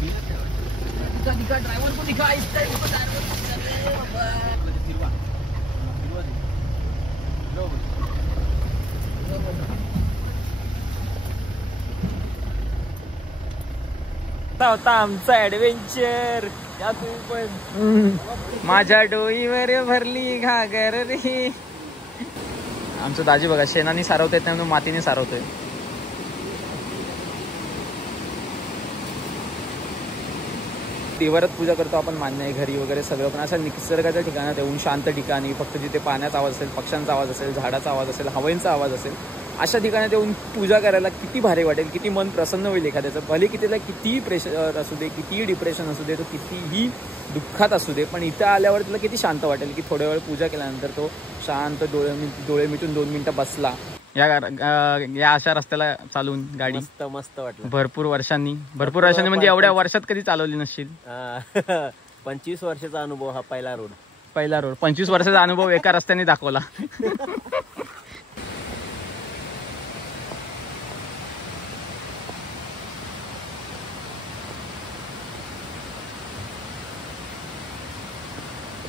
दिखा ड्राइवर को दिखा होता आमचा ऍडव्हेंचर. या तुम्ही पण माझ्या डोईवर भरली घागर रे. आमचं दाजी बघा शेणाने सारवता येत नाही म्हणून मातीने सारवतोय. देवारात पूजा करतो आपण मान्य आहे घरी वगैरे सगळं, पण असं निसर्गाच्या ठिकाणात येऊन शांत ठिकाणी फक्त जिथे पाण्याचा आवाज असेल, पक्ष्यांचा आवाज असेल, झाडाचा आवाज असेल, हवेचा आवाज असेल, अशा ठिकाणात येऊन पूजा करायला किती भारी वाटेल, किती मन प्रसन्न होईल एखाद्याचं. भले कितीला कितीही प्रेशर असू दे, कितीही डिप्रेशन असू दे, तो कितीही दुःखात असू दे, पण इथं आल्यावर तुला किती शांत वाटेल की थोड्या वेळ पूजा केल्यानंतर तो शांत डोळे मिटून 2 मिनिटं बसला. या अशा रस्त्याला चालून गाडी मस्त वाटलं. भरपूर वर्षांनी म्हणजे एवढ्या वर्षात कधी चालवली नसशील. 25 वर्षाचा अनुभव हा पहिला रोड 25 वर्षाचा अनुभव एका रस्त्याने दाखवला.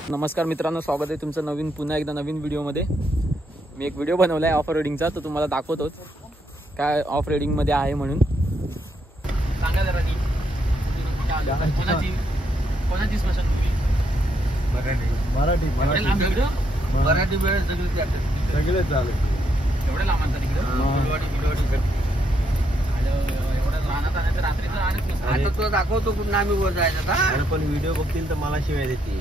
नमस्कार मित्रांनो, स्वागत आहे तुमचं पुन्हा एकदा नवीन व्हिडिओमध्ये. मी एक व्हिडिओ बनवला आहे ऑफ रोडिंगचा, तो तुम्हाला दाखवतोच काय ऑफ रोडिंग मध्ये आहे म्हणून. सांगा जरा कोणाची स्पेशल मराठी वेळ सगळे चालू एवढ्या लांबांचा तिकडे एवढ्या राहण्यात आणायचं रात्रीचं आणि आता तो दाखवतो पुन्हा आम्ही वर जायचं. पण व्हिडिओ बघतील तर मला शिवाय देतील.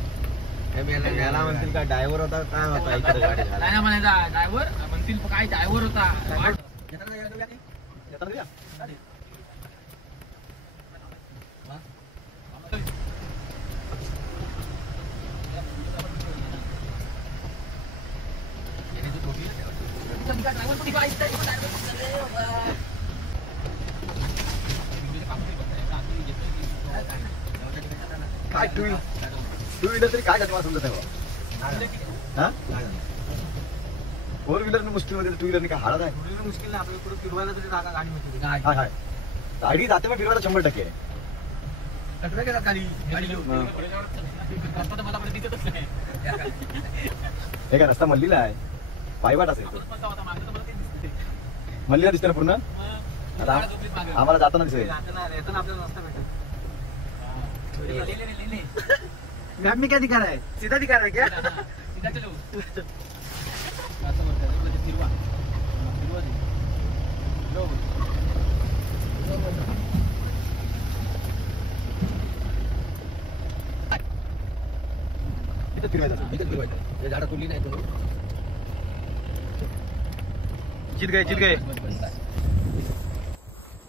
याला म्हणतील का ड्रायव्हर होता काय होता इकडे नाही म्हणायचा. ड्रायव्हर म्हणतील काय ड्रायव्हर होता. काय टू व्हीलर तरी काय तुम्हाला समजत आहे. फोर व्हीलर मुश्किल मध्ये टू व्हीलर काय हालत आहे. मुश्किल नाही आपल्याला पुढे फिरवायला तरी जागा गाडी होती. गाडी जाते पण फिरवायला 100% हे काय रस्ता मल्लीला आहे, पायवाट असेल मल्लीला दिसते ना पूर्ण. आता आम्हाला जाताना दिसेल. मैप में क्या दिखा रहा है? सीधा दिखा रहा है क्या? सीधा चलो. झाडा तुली नाही चित गए.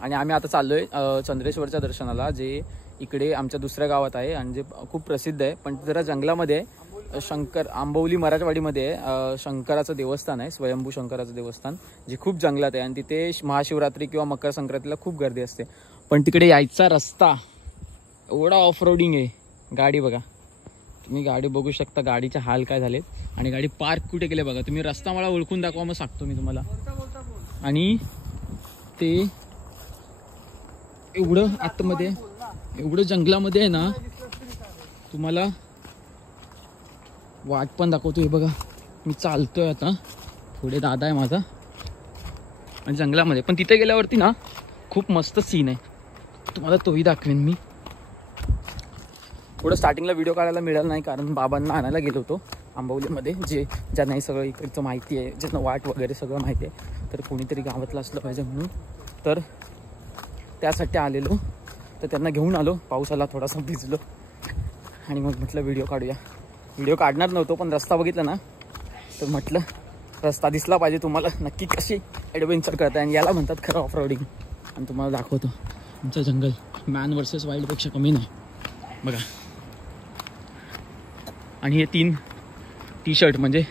आणि आम्ही आता चाललोय चंद्रेश्वरच्या दर्शनाला, जे इकडे आमच्या दुसऱ्या गावात आहे आणि जे खूप प्रसिद्ध आहे, पण जरा जंगलामध्ये आहे. आंबवली मराठवाडीमध्ये शंकराचं देवस्थान आहे, स्वयंभू शंकराचं देवस्थान, जे खूप जंगलात आहे. आणि तिथे महाशिवरात्री किंवा मकर संक्रांतीला खूप गर्दी असते. पण तिकडे यायचा रस्ता एवढा ऑफ रोडिंग आहे. गाडी बघा तुम्ही, गाडी बघू शकता गाडीचे हाल काय झालेत. आणि गाडी पार्क कुठे केले बघा तुम्ही. रस्ता मला ओळखून दाखवा मग सांगतो मी तुम्हाला. आणि ते एवढं आतमध्ये एवढं जंगलामध्ये आहे ना, तुम्हाला वाट पण दाखवतो. हे बघा मी चालतोय आता, पुढे दादा आहे माझा आणि जंगलामध्ये. पण तिथे गेल्यावरती ना खूप मस्त सीन आहे, तुम्हाला तोही दाखवेन मी. थोडं स्टार्टिंगला व्हिडिओ काढायला मिळाला नाही, कारण बाबांना आणायला गेलो होतो आंबवलीमध्ये, ज्यांनाही सगळं इकडचं माहिती आहे, ज्यांना वाट वगैरे सगळं माहिती आहे, तर कोणीतरी गावातलं असलं पाहिजे म्हणून तर त्यासाठी आलेलो. तर त्यांना घेऊन आलो. पाऊस आला, थोडासा भिजलो आणि मग म्हटलं व्हिडिओ काढूया. व्हिडिओ काढणार नव्हतो, पण रस्ता बघितला ना तर म्हटलं रस्ता दिसला पाहिजे तुम्हाला नक्की कशी ॲडव्हेंचर करताय. आणि याला म्हणतात खरं ऑफ रोडिंग. आणि तुम्हाला दाखवतो आमचं जंगल मॅन वर्सेस वाईल्डपेक्षा कमी नाही बघा. आणि हे 3 टी-शर्ट म्हणजे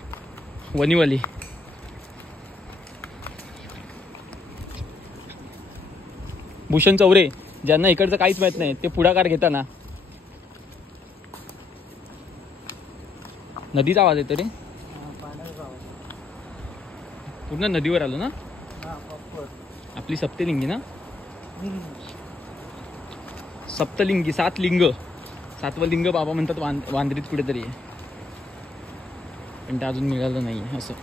वनीवाली. भूषण चौरे, ज्यांना इकडचं काहीच माहित नाही, ते पुढाकार घेताना. नदीचा आवाज येतो रे, पूर्ण नदीवर आलो ना. आपली सप्तलिंगी ना, सप्तलिंगी, 7 लिंग, 7वं लिंग बाबा म्हणतात वांद्रीत कुठेतरी आहे, पण ते अजून मिळालं नाही असं.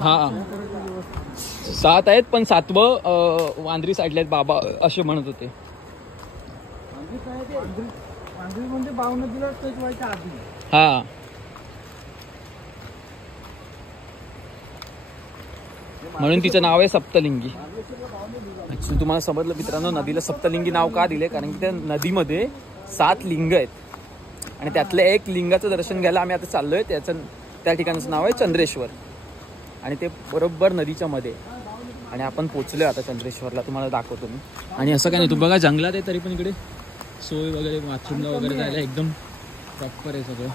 हा 7 आहेत, पण 7वं वांद्री साईडला आहेत बाबा असे म्हणत होते. हा म्हणून तिचं नाव आहे सप्तलिंगी. ऍक्च्युली तुम्हाला समजलं मित्रांनो, नदीला सप्तलिंगी नाव का दिले, कारण की त्या नदीमध्ये 7 लिंग आहेत आणि त्यातल्या एक लिंगाचं दर्शन घ्यायला आम्ही आता चाललोय. त्या ठिकाणाचं नाव आहे चंद्रेश्वर आणि ते बरोबर नदीच्या मध्ये. आणि आपण पोचलोय आता चंद्रेश्वरला, तुम्हाला दाखवतो मी. आणि असं काय नाही, तू बघा जंगलात आहे तरी पण इकडे सोय वगैरे, बाथरूमला वगैरे जायला एकदम प्रॉपर आहे सगळं.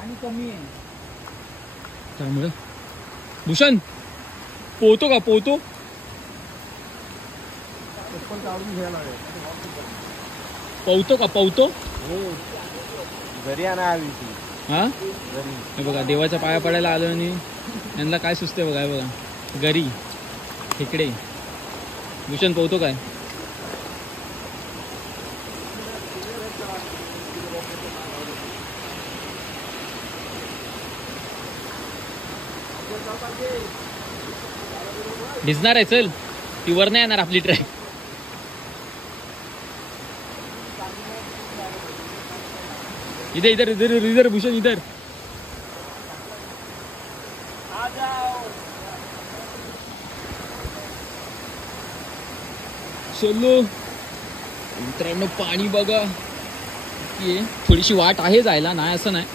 त्यामुळे भूषण पोहतो का, पोहतो पवतो का, पवतो घरी आणा हवी ती. हा घरी हे बघा देवाच्या पाया पडायला आलो आणि यांना काय सुचते बघा. हे बघा घरी इकडे भूषण पोहतो काय. भिजणार आहे, चल ती वर नाही येणार आपली ट्रॅक. इधर इधर इधर इधर भूषण इधर. चलो मित्रांनो, पाणी बघा की थोडीशी वाट आहे जायला, नाही असं नाही,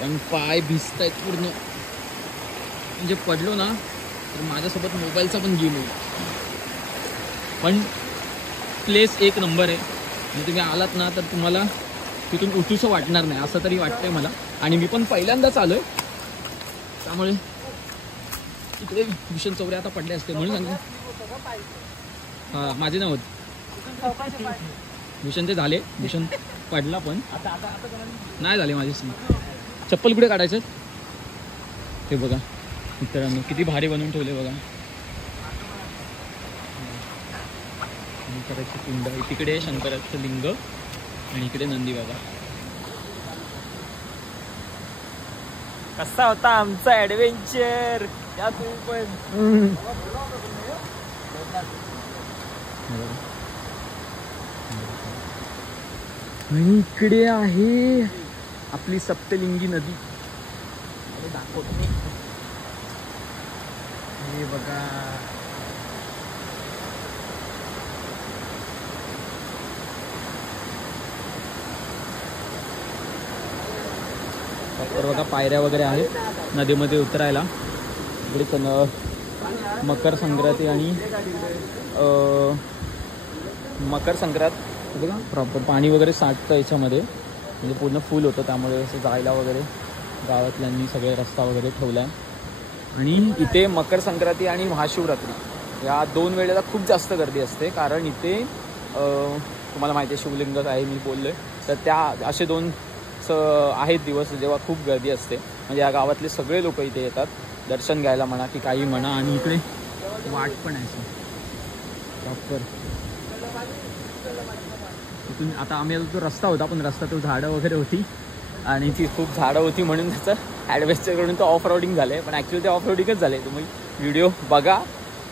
पण पाय भिजत आहेत पूर्ण. म्हणजे पडलो ना तर माझ्यासोबत मोबाईलचा पण गेम होईल. पण प्लेस एक नंबर आहे आणि तुम्ही आलात ना तर तुम्हाला तिथून उठूसं वाटणार नाही असं तरी वाटतंय मला. आणि मी पण पहिल्यांदाच आलोय, त्यामुळे इकडे भूषण चौरे आता पडले असते म्हणून सांगितलं. हा माझे नाव होत भूषण, ते झाले. भूषण पडला पण नाही झाले माझे. चप्पल कुठे काढायचं ते बघा मित्रांनो, किती भारी बनवून ठेवले बघा. शंकराची कुंड आहे तिकडे, शंकराचं लिंग आणि इकडे नंदी बाबा. कसा होता आमचा ऍडव्हेंचर या तुम्ही पण. आणि इकडे आहे आपली सप्तलिंगी नदी. दाखवतो मी, हे बघा. तर बघा पायऱ्या वगैरे आहेत नदीमध्ये उतरायला. इकडे मकर संक्रांती आणि मकर संक्रांत बघा प्रॉपर पाणी वगैरे साठतं याच्यामध्ये, म्हणजे पूर्ण फुल होतं, त्यामुळे असं जायला वगैरे गावातल्यांनी सगळे रस्ता वगैरे ठेवला आहे. आणि इथे मकर संक्रांती आणि महाशिवरात्री या 2 वेळेला खूप जास्त गर्दी असते, कारण इथे तुम्हाला माहिती आहे शिवलिंग आहे मी बोललो आहे, तर त्या असे 2 आहेत दिवस जेव्हा खूप गर्दी असते. म्हणजे या गावातले सगळे लोक इथे येतात दर्शन घ्यायला म्हणा की काही म्हणा. आणि इकडे वाट पण आहे प्रॉपर. इथून आता आम्ही जो रस्ता होता, पण रस्ता तो झाडं वगैरे होती आणि ती खूप झाडं होती म्हणून त्याचं ॲडव्हेंचरकडून तो ऑफ रोडिंग झालं आहे. पण ॲक्च्युली ते ऑफ रोडिंगच झाले. तुम्ही व्हिडिओ बघा,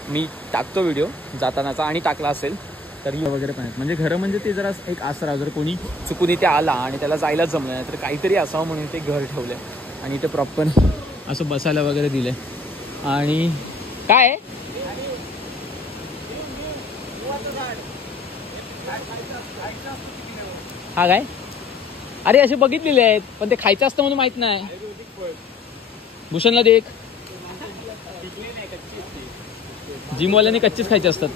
मी टाकतो व्हिडिओ जातानाचा, आणि टाकला असेल तरी वगैरे पण आहेत. म्हणजे घरं म्हणजे ते जरा एक आसरा, जर कोणी चुकून इथे आला आणि त्याला जायला जमलं नाही तर काहीतरी असावं म्हणून ते घर ठेवलं आहे. आणि इथे प्रॉपर असं बसायला वगैरे दिलं आहे. आणि काय हा काय, अरे असे बघितलेले आहेत पण ते खायचं असतं म्हणून माहित नाही. भूषणला देख, जिमवाल्यांनी कच्चीच खायचे असतात.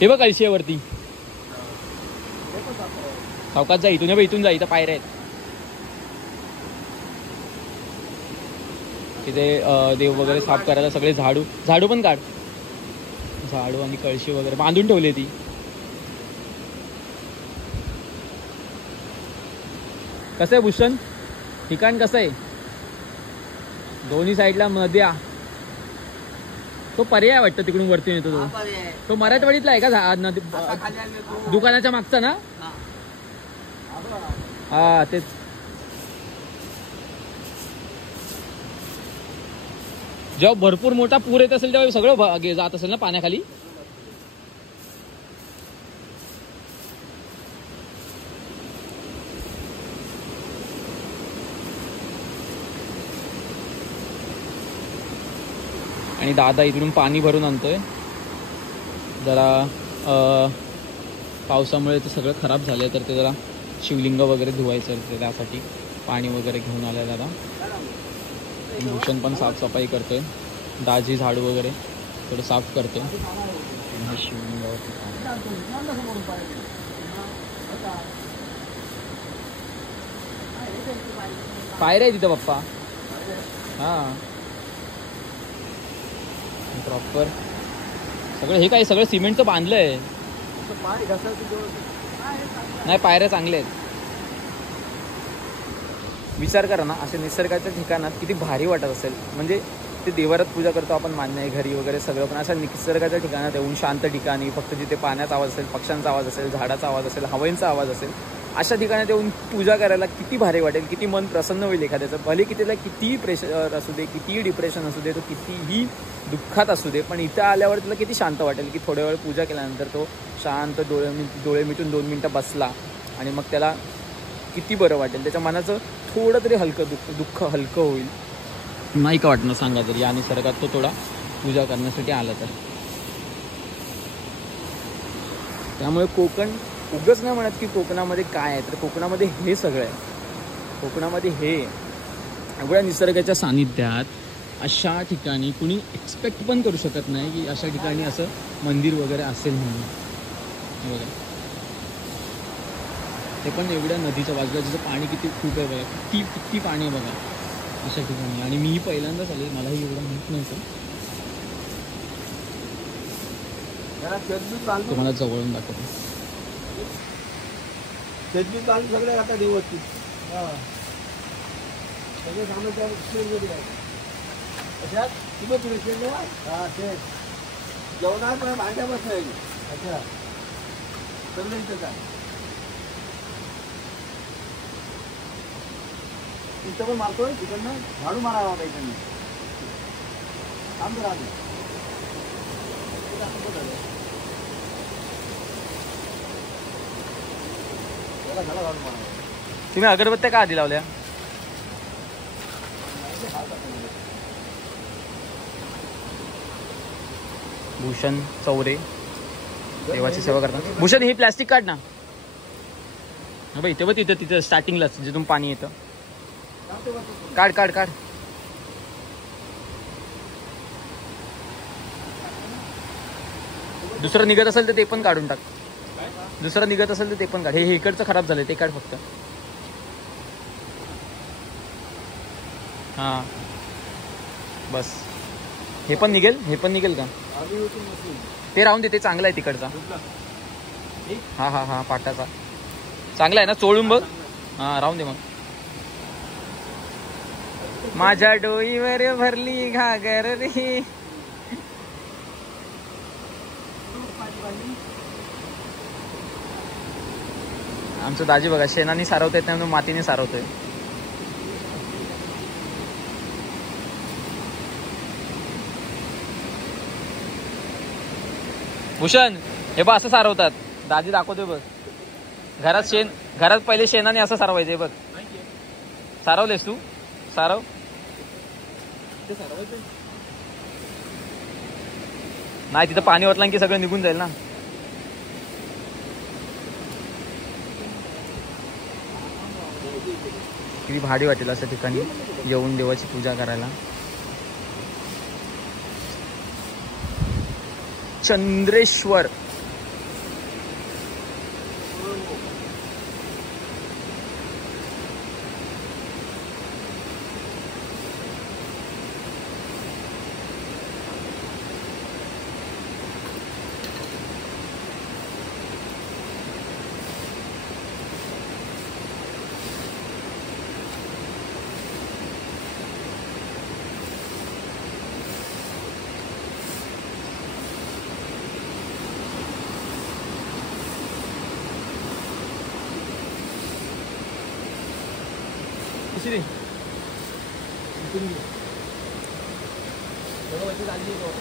हे बघ कळशी आहे वरती, सावकाश जा. इथून इथून जा, इथं पायऱ्या आहेत. तिथे देव वगैरे साफ करायला सगळे झाडू पण काढ. झाडू आणि कळशी वगैरे बांधून ठेवली ती. कसं आहे भूषण, ठिकाण कसं आहे, दोन्ही साईडला नद्या. तो पर्याय वाटतं तिकडून वरती येतो तो मराठवाडीतला आहे का नदी दुकानाच्या मागचा ना? हा तेच. जेव्हा भरपूर मोठा पूर येत असेल तेव्हा सगळं जात असेल ना पाण्याखाली. आणि दादा इकडून पाणी भरून आणतोय. जरा पावसामुळे ते सगळं खराब झालंय तर ते जरा शिवलिंग वगैरे धुवायचं त्यासाठी पाणी वगैरे घेऊन आलंय दादा. भूषण पण साफसफाई करतोय. दाजी झाडू वगैरे थोडं साफ करतोय. शिवलिंगावरती पायऱ्या आहे तिथं पप्पा. हा प्रॉपर सगळं हे काय सगळं सिमेंटचं बांधलंय. नाही पायऱ्या चांगल्या आहेत. विचार करा ना अशा निसर्गाच्या ठिकाणात किती भारी वाटत असेल. म्हणजे ते देवारात पूजा करतो आपण मान्य आहे घरी वगैरे सगळं, पण अशा निसर्गाच्या ठिकाणात येऊन शांत ठिकाणी फक्त जिथे पाण्याचा आवाज असेल, पक्ष्यांचा आवाज असेल, झाडाचा आवाज असेल, हवेचा आवाज असेल, अशा ठिकाणात येऊन पूजा करायला किती भारी वाटेल. किती मन प्रसन्न होईल एखाद्याचं. भले कितीला कितीही प्रेशर असू दे, कितीही डिप्रेशन असू दे, तो कितीही दुःखात असू दे, पण इथं आल्यावर तुला किती शांत वाटेल की थोड्या वेळ पूजा केल्यानंतर तो शांत डोळे मिटून 2 मिनटं बसला आणि मग त्याला किती बरं वाटेल. त्याच्या मनाचं थोडं तरी दुःख हलकं होईल. नाही का वाटणं सांगा तरी या निसर्गात तो थोडा पूजा करण्यासाठी आला तर. त्यामुळे कोकण उगाच नाही म्हणत की कोकणामध्ये काय आहे, तर कोकणामध्ये हे सगळं आहे. कोकणामध्ये हे एवढ्या निसर्गाच्या सानिध्यात अशा ठिकाणी कुणी एक्सपेक्ट पण करू शकत नाही की अशा ठिकाणी असं मंदिर वगैरे असेल म्हणून. बघा ते पण एवढ्या नदीच्या बाजूला जिचं पाणी किती खूप आहे बघा, किती पाणी आहे बघा अशा ठिकाणी. आणि मीही पहिल्यांदाच आले, मलाही एवढं माहीत नव्हतं. तुम्हाला जवळून दाखवतो. सगळे आता दिवस सगळे जेवणार पण भांड्या बसल्या. अच्छा सगळं इथं काय इथं पण मारतोय तिकडनं झाडू मारावा होता इकडनं. काम करा झाला झाडू मारावा. तुम्ही अगरबत्त्या का आधी लावल्या? भूषण चौरे देवाची सेवा करतात. भूषण ही प्लॅस्टिक काढ ना बाई. इथे बघ तिथं स्टार्टिंगलाच जिथून पाणी येतं. काढ काढ काढ. दुसरं निघत असेल तर ते पण काढून टाक. दुसरं निघत असेल तर ते पण काढ. हे इकडचं खराब झालंय ते काढ फक्त. हा बस. हे पण निघेल का? ते राहून दे, ते चांगलं आहे तिकडचा. हा हा हा पाटाचा चांगला आहे ना, चोळून बघ. हा राहून दे मग. माझ्या डोईवर भरली घागर रे. आमचं दाजी बघा शेणाने सारवता येत नाही म्हणून मातीने सारवतोय. भूषण हे बघ असं सारवतात. दाजी दाखवतोय बघ. घरात पहिले शेणाने असं सारवायचंय बघ. सारवलेस तू? सारव. नाही तिथं पाणी ओतलं की सगळं निघून जाईल ना. किती भारी वाटेल अशा ठिकाणी येऊन देवाची पूजा करायला. चंद्रेश्वर कळशी रे इथून घे. बघा वरती झाली आहे तो.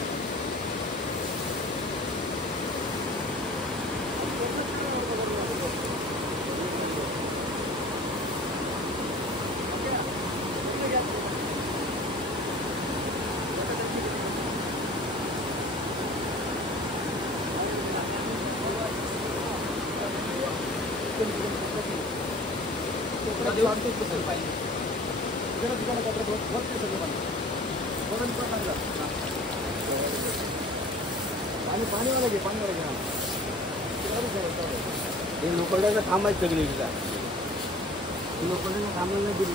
लोखंडाचा खांब आहे सगळी इथला. लोखंडाचा खांब नाही दिली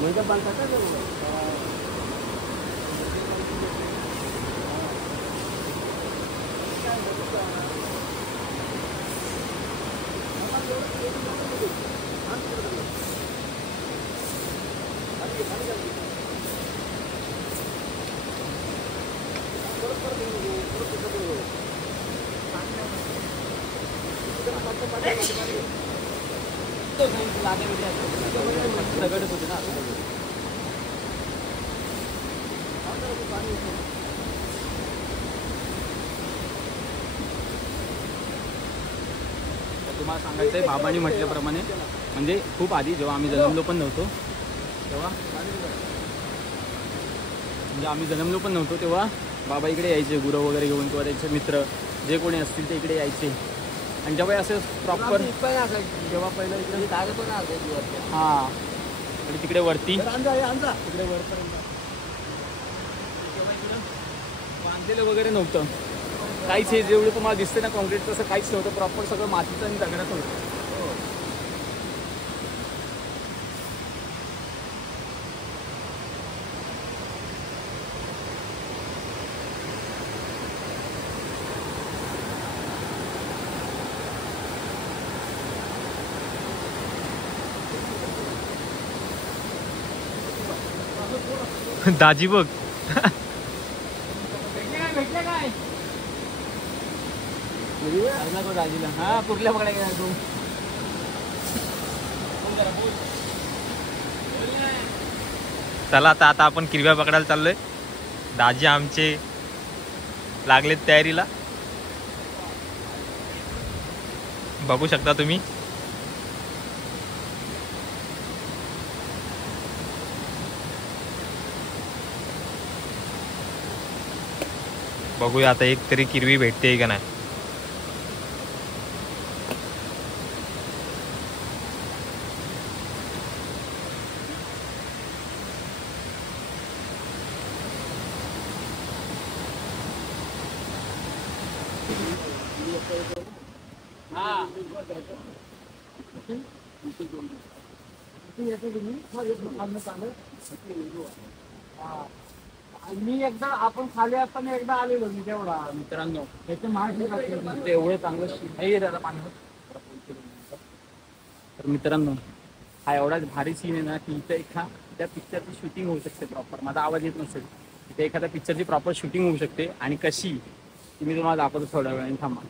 म्हणजे बांधतात का दगड होते ना. तुम्हाला सांगायचं आहे बाबांनी म्हटल्याप्रमाणे म्हणजे खूप आधी जेव्हा आम्ही जन्मलो पण नव्हतो तेव्हा बाबा इकडे यायचे गुरं वगैरे घेऊन किंवा त्यांचे मित्र जे कोणी असतील ते इकडे यायचे. आणि जेव्हा असं प्रॉपर जेव्हा पहिलं इकडे जागा पण असायची. हां आणि तिकडे वरती तिकडे वरपर्यंत बांधलेलं वगैरे नव्हतं काहीच. हे जेवढं तुम्हाला दिसते ना कॉन्क्रीट तसं काहीच नव्हतं. प्रॉपर सगळं मातीचं आणि दगडाचं होतं. दाजी बघ भेटले काय दाजीला. हा कुठल्या पकडायला तू चला आता आपण किरव्या पकडायला चाललोय. दाजी आमचे लागलेत तयारीला. बघू शकता तुम्ही. बघूया आता एक तरी किरवी भेटते का नाही. मी एकदा आपण खाली असताना एकदा आलेलो मी तेवढा. मित्रांनो त्याचे माहिती एवढं चांगलं नाही त्याला पाणी. तर मित्रांनो हा एवढाच भारी सीन आहे ना की इथं एका त्या पिक्चरची शूटिंग होऊ शकते प्रॉपर. माझा आवाज येत नसेल इथे एखाद्या पिक्चरची प्रॉपर शूटिंग होऊ शकते. आणि कशी ती मी तुम्हाला दाखवतो थोड्या वेळाने. थांबा.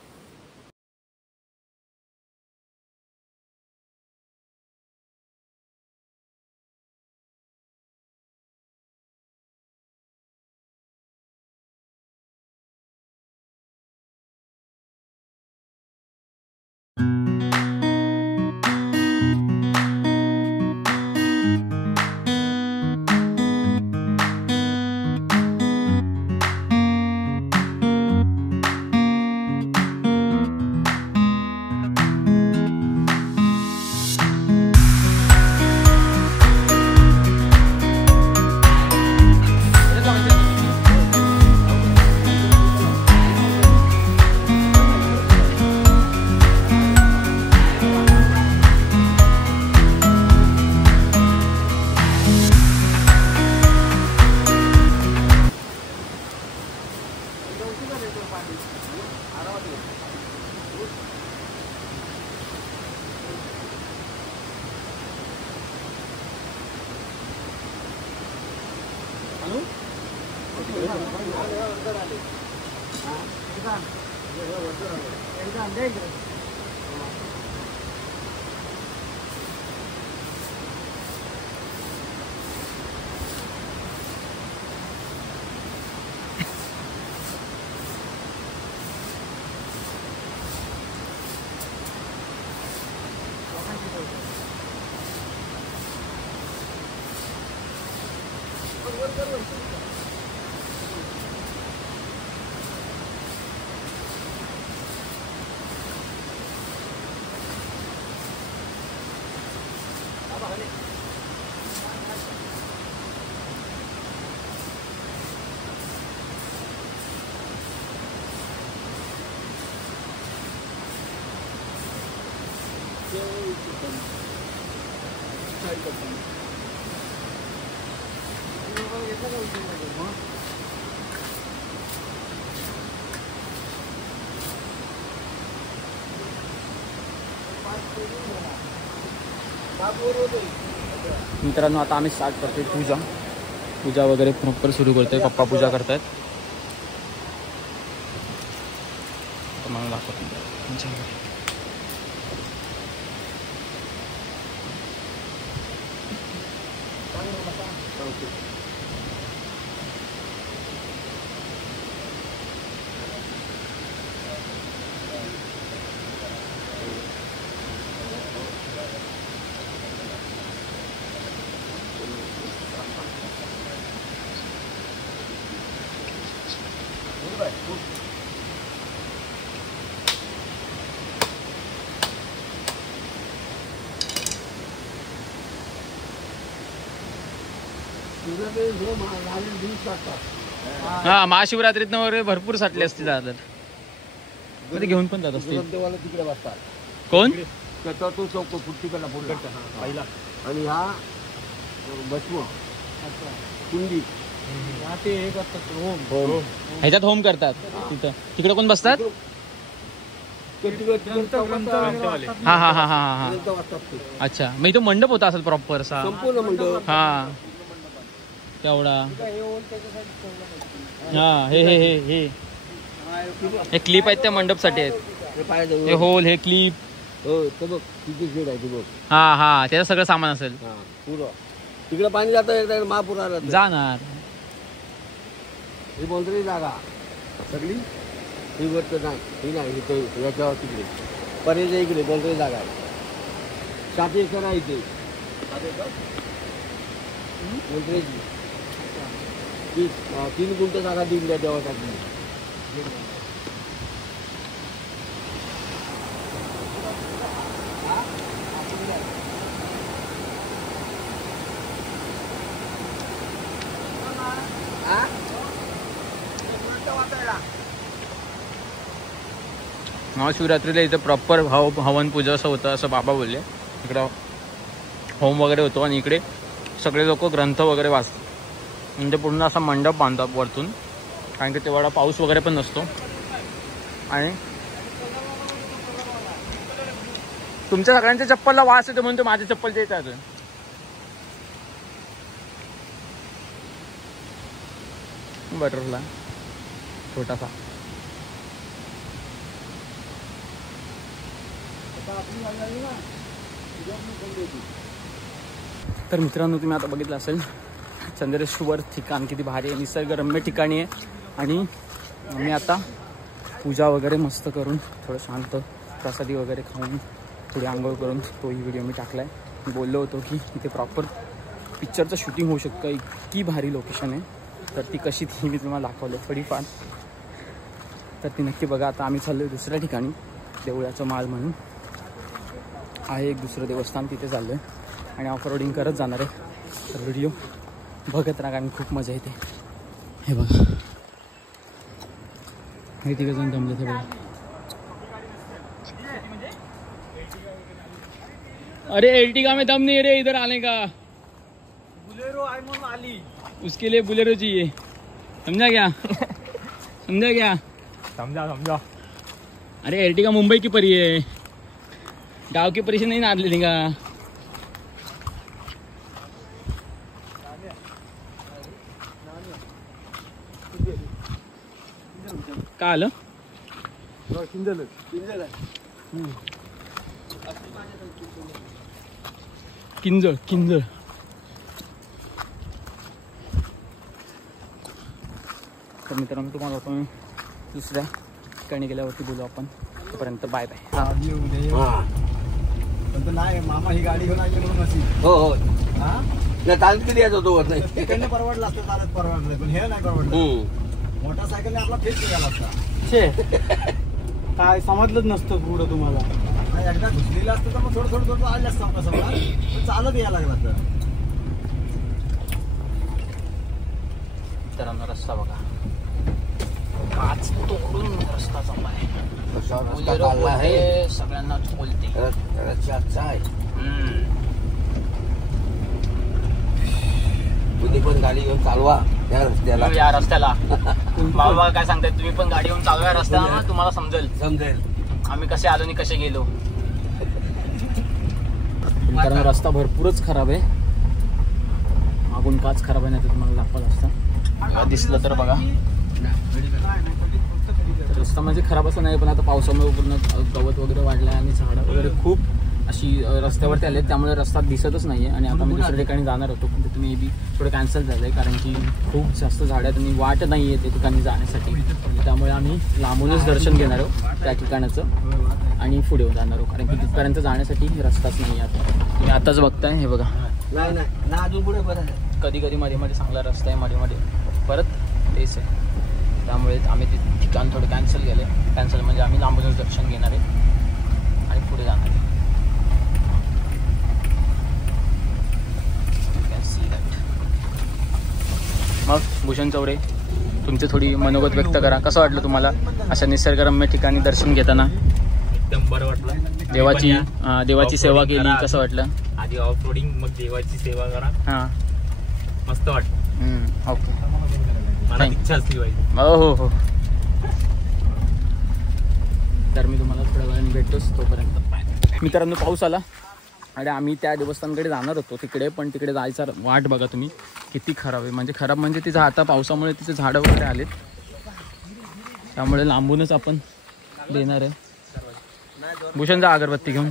मित्रांनो आता आम्ही स्टार्ट करतोय पूजा वगैरे प्रॉपर सुरू करतोय. पप्पा पूजा करतायत. मला दाखवतो. हा महाशिवरात्रीतनं वगैरे भरपूर साठले असते दादर. मध्ये घेऊन पण जात असते. तिकडे बसतात. कोण? तो चौक फुट्टीकडला पहिला आणि हा बसव कुंडी ह्याच्यात होम करतात. तिथं तिकडे कोण बसतात? हा हा हा हा हा. अच्छा, मग इथं मंडप होता असेल प्रॉपर असा. संपूर्ण मंडप. हा तेवढा. हा हे हे हे हे हे क्लिप आहेत त्या मंडपसाठी आहेत. हे होल हे क्लिप. हो तो बघ किती शेड आहे. बघ हा हा त्याचं सगळं सामान असेल. हा पुरं तिकडे पाणी जातं. एकदा महापुराला जाणार. ही बोलतरी जागा सगळी ही गोष्ट नाही. ही नाही इथे याच्यावर तिकडे पर्यंत इकडे बोलतरी जागा आहे. 7 एकर आहे इथे. 7 एकर बोलतरीची 3 गुंठ जागा दिली त्या देवासाठी. महाशिवरात्रीला इथं प्रॉपर हवन पूजा असं होतं असं बाबा बोलले. इकडं होम वगैरे होतो आणि इकडे सगळे लोक ग्रंथ वगैरे वाचतात. म्हणजे पूर्ण असा मंडप बांधतात वरतून, कारण की तेवढा पाऊस वगैरे पण नसतो. आणि तुमच्या सगळ्यांच्या चप्पलला वास येतो म्हणून माझ्या चप्पलच्या येतात. बटरफ्लाय छोटासा. तर मित्रांनो तुम्ही आता बघितलं असेल चंद्रेश्वर ठिकाण किती भारी आहे. निसर्गरम्य ठिकाणी आहे. आणि मी आता पूजा वगैरे मस्त करून थोडं शांत प्रसादी वगैरे खाऊन थोडी आंघोळ करून तोही व्हिडिओ मी टाकला आहे. बोललो होतो की इथे प्रॉपर पिक्चरचं शूटिंग होऊ शकतं. इतकी भारी लोकेशन आहे. तर ती कशी ती मी तुम्हाला दाखवलं थोडीफार. तर ती नक्की बघा. आता आम्ही चाललो दुसऱ्या ठिकाणी देवळाचं माळ म्हणून आहे एक दुसरं देवस्थान. तिथे चाललो आहे आणि ऑफ रोडिंग करत जाणार आहे. तर व्हिडिओ बघत राहा कारण खूप मजा येते. हे बघा हे तिकडे जाऊन जमलं ते बघा. अरे एर्टिगा में दम नहीं रे, इधर आने का. बुलेरो आली उसके लिए बुलेरो चाहिए. समझा क्या? समझा क्या? समजा. अरे एर्टिगा मुंबई की परी है, गांव की परी से नहीं नाद लेने का. का आलं? किंजळ. तर मित्रांनो तुम्हाला आपण दुसऱ्या ठिकाणी गेल्यावरती बोलू आपण. तोपर्यंत बाय बाय. नाही मामा ही गाडी घेऊन आली म्हणून. हो हो. नाही चालत किती यायचं होतो वर नाही. तिकडनं परवडलं असतं, चालत परवडलं नाही, पण हे नाही परवडलं. मोटरसायकलने आपला फेस निघाला असता. काय समजलंच नसतं पुढं तुम्हाला. नाही, एकदा घुसलेलं असतं तर मग थोडं थोडं आले असतं समजा, पण चालत यायला लागला तर. मित्रांनो रस्ता बघा, काच तोडून रस्ता चालला आहे. रस्ता चालला आहे, सगळ्यांनाच बोलते. रस्त्याचा आहे. तुम्ही पण गाडी घेऊन चालवा त्या रस्त्याला. या रस्त्याला बाबा काय सांगताय, तुम्ही पण गाडी घेऊन चालवा रस्त्याला, तुम्हाला समजेल आम्ही कसे आलो आणि कसे गेलो. कारण रस्ता भरपूरच खराब आहे, मागून काच खराब आहे, नाही तर तुम्हाला दाखवत असतं दिसलं तर बघा. रस्ता म्हणजे खराब असं नाही, पण आता पावसामुळे पूर्ण गवत वगैरे वाढलं आहे आणि झाडं वगैरे खूप अशी रस्त्यावरती आले, त्यामुळे रस्ता दिसतच नाही आहे. आणि आता मी दुसऱ्या ठिकाणी जाणार होतो, पण तिथे मे बी थोडं कॅन्सल झालं आहे, कारण की खूप जास्त झाडं आहेत आणि वाट नाही आहे त्या ठिकाणी जाण्यासाठी. त्यामुळे आम्ही लांबूनच दर्शन घेणार आहोत त्या ठिकाणाचं आणि पुढे जाणार आहोत, कारण की तिथपर्यंत जाण्यासाठी रस्ताच नाही आहे. आता तुम्ही आताच बघताय, हे बघा. नाही अजून पुढे बरं आहे. कधी कधी मध्ये मध्ये चांगला रस्ता आहे, मध्ये मध्ये परत तेच आहे. त्यामुळे आम्ही ते ठिकाण थोडं कॅन्सल केलं आहे. कॅन्सल म्हणजे आम्ही लांबूनच दर्शन घेणार आहे आणि पुढे जाणार आहे. मग भूषण चौरे, तुमची थोडी मनोगत व्यक्त करा. कसं वाटलं तुम्हाला अशा निसर्गरम्य ठिकाणी दर्शन घेताना? एकदम बरं वाटलं. देवाची सेवा केली, कसं वाटलं? आधी ऑफ रोडिंग, मग देवाची सेवा करा. हां, मस्त वाटलं. ओके. मला इच्छा असली पाहिजे. हो. तर मी तुम्हाला थोड्या वेळाने भेटतोच, तोपर्यंत. मित्रांनो पाऊस आला आणि आम्ही त्या देवस्थानकडे जाणार होतो तिकडे, पण तिकडे जायचा वाट बघा तुम्ही किती खराब आहे. म्हणजे खराब म्हणजे तिचं आता पावसामुळे तिचे झाडं वगैरे आलेत, त्यामुळे लांबूनच आपण देणार आहे. भूषण जा अगरबत्ती घेऊन.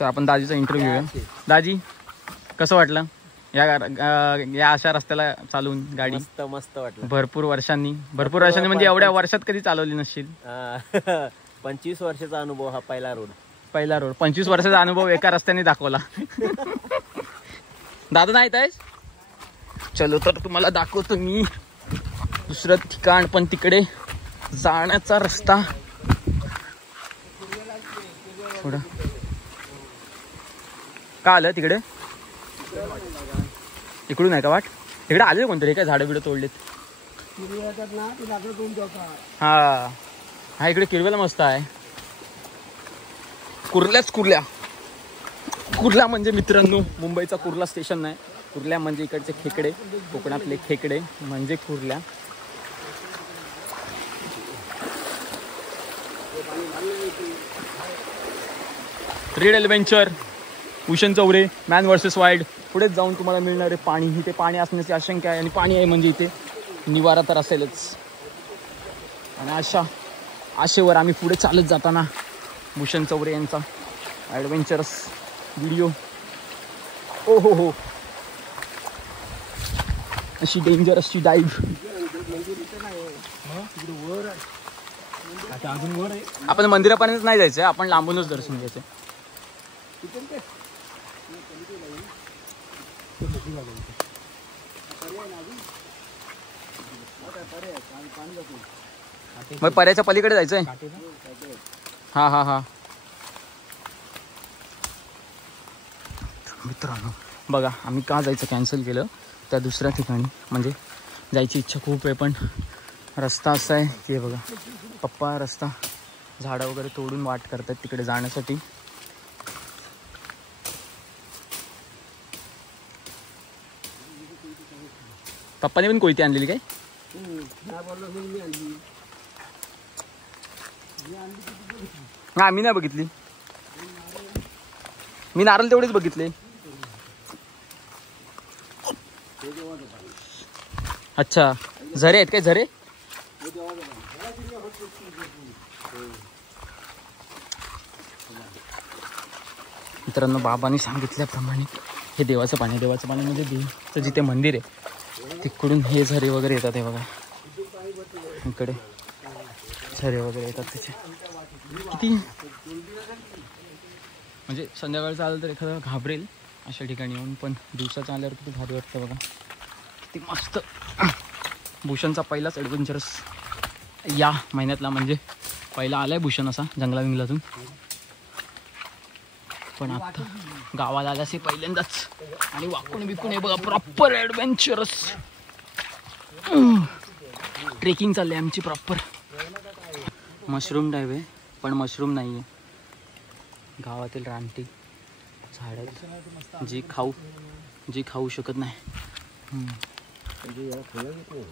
तर आपण दाजीचा इंटरव्ह्यू आहे. दाजी कसं वाटलं या अशा रस्त्याला चालवून गाडी? मस्त वाटलं. भरपूर वर्षांनी म्हणजे एवढ्या वर्षात कधी चालवली नसशील? 25 वर्षाचा अनुभव हा पहिला रोड. 25 वर्षाचा अनुभव एका रस्त्याने दाखवला. दादा नाही आहेस? चलो तर तुम्हाला दाखवतो मी दुसरं ठिकाण, पण तिकडे जाण्याचा रस्ता थोडा का आलं तिकडे. इकडून आहे का वाट? तिकडे आले कोणतरी, काय झाडं बिडं तोडलेत. हा इकडे किरवेला मस्त आहे. कुर्ला म्हणजे मित्रांनो मुंबईचा कुर्ला स्टेशन नाही, कुर्ल्या म्हणजे इकडचे खेकडे, कोकणातले खेकडे म्हणजे कुर्ल्या. Red adventure, Bhushan Chaure, man versus wild. पुढेच जाऊन तुम्हाला मिळणार आहे पाणी. इथे पाणी असण्याची आशंका आहे आणि पाणी आहे म्हणजे इथे निवारा तर असेलच. आणि अशा आशेवर आम्ही पुढे चालत जाताना भूषण चौरे यांचा ॲडव्हेंचरस व्हिडिओ. हो अशी डेंजर अशी डाईव्ह. आपण मंदिरापर्यंत नाही जायचं, आपण लांबूनच दर्शन घ्यायचं. मग पर्याच्या पलीकडे जायचंय. हा मित्रांनो बघा, आम्ही का जायचं कॅन्सल केलं त्या दुसऱ्या ठिकाणी. म्हणजे जायची इच्छा खूप आहे, पण रस्ता असा आहे की बघा, पप्पा रस्ता झाडं वगैरे तोडून वाट करतात तिकडे जाण्यासाठी. पप्पाने पण कोयती आणलेली काय? आम्ही नाही बघितली, मी नारळ तेवढेच बघितले. अच्छा, झरे आहेत काय? झरे मित्रांनो बाबांनी सांगितल्याप्रमाणे हे देवाचं पाणी. देवाचं पाणी म्हणजे देवाचं जिथे मंदिर आहे तिकडून हे झरे वगैरे येतात. हे बघा इकडे झरे वगैरे येतात त्याचे. किती म्हणजे संध्याकाळचं आलं तर एखादा घाबरेल, अशा ठिकाणी येऊन. पण दिवसाचं आल्यावर किती भारी वाटतं बघा, किती मस्त. भूषणचा पहिलाच ॲडव्हेंचरस या महिन्यातला, म्हणजे पहिला आलाय भूषण असा जंगला विंगलातून. पण आता गावाला आल्यास पहिल्यांदाच, आणि वाकून बिकून हे बघा प्रॉपर ॲडव्हेंचरस ट्रेकिंग चालली आमची प्रॉपर. मशरूम डाईव्ह आहे, पण मशरूम नाही आहे, गावातील रानटी झाड आहेत जी खाऊ शकत नाही.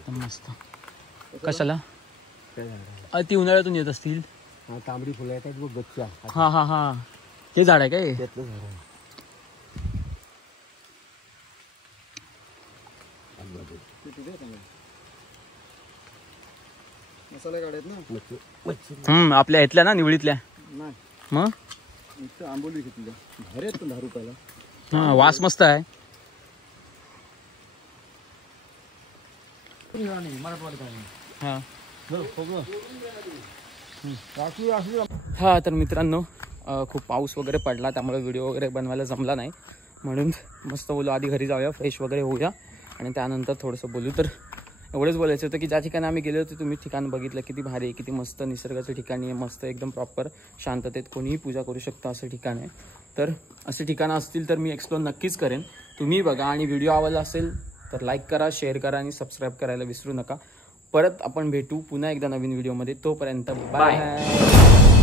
मस्त. कशाला ती उन्हाळ्यातून येत असतील. तांबडी फुलं येतात बघ गच्च्या. हा हा हा, हे झाड आहे काय? त्यातलं झाड आहे. मसाला गाड्यात ना आपल्या इथल्या ना निवडीतल्या. नाही मग नुसतं आंबोली घेतली भारी आहेत पण 10 रुपयाला. हा, वास मस्त आहे. हा हा, तर मित्रांनो खूप पाऊस वगैरे पडला, त्यामुळे व्हिडिओ वगैरे बनवायला जमला नाही. म्हणून मस्त बोलू आधी घरी जाऊया, फ्रेश वगैरे होऊया, आणि त्यानंतर थोडंसं बोलू. तर एवढंच बोलायचं होतं की ज्या ठिकाणी आम्ही गेलो होतो, तुम्ही ठिकाण बघितलं किती भारी आहे, किती मस्त निसर्गाचं ठिकाणी आहे, मस्त एकदम प्रॉपर शांततेत कोणीही पूजा करू शकतं असं ठिकाण आहे. तर असे ठिकाणं असतील तर मी एक्सप्लोर नक्कीच करेन. तुम्ही बघा, आणि व्हिडिओ आवडला असेल तर लाईक करा, शेअर करा आणि सबस्क्राईब करायला विसरू नका. परत आपण भेटू पुन्हा एकदा नवीन व्हिडिओमध्ये. तोपर्यंत बाय.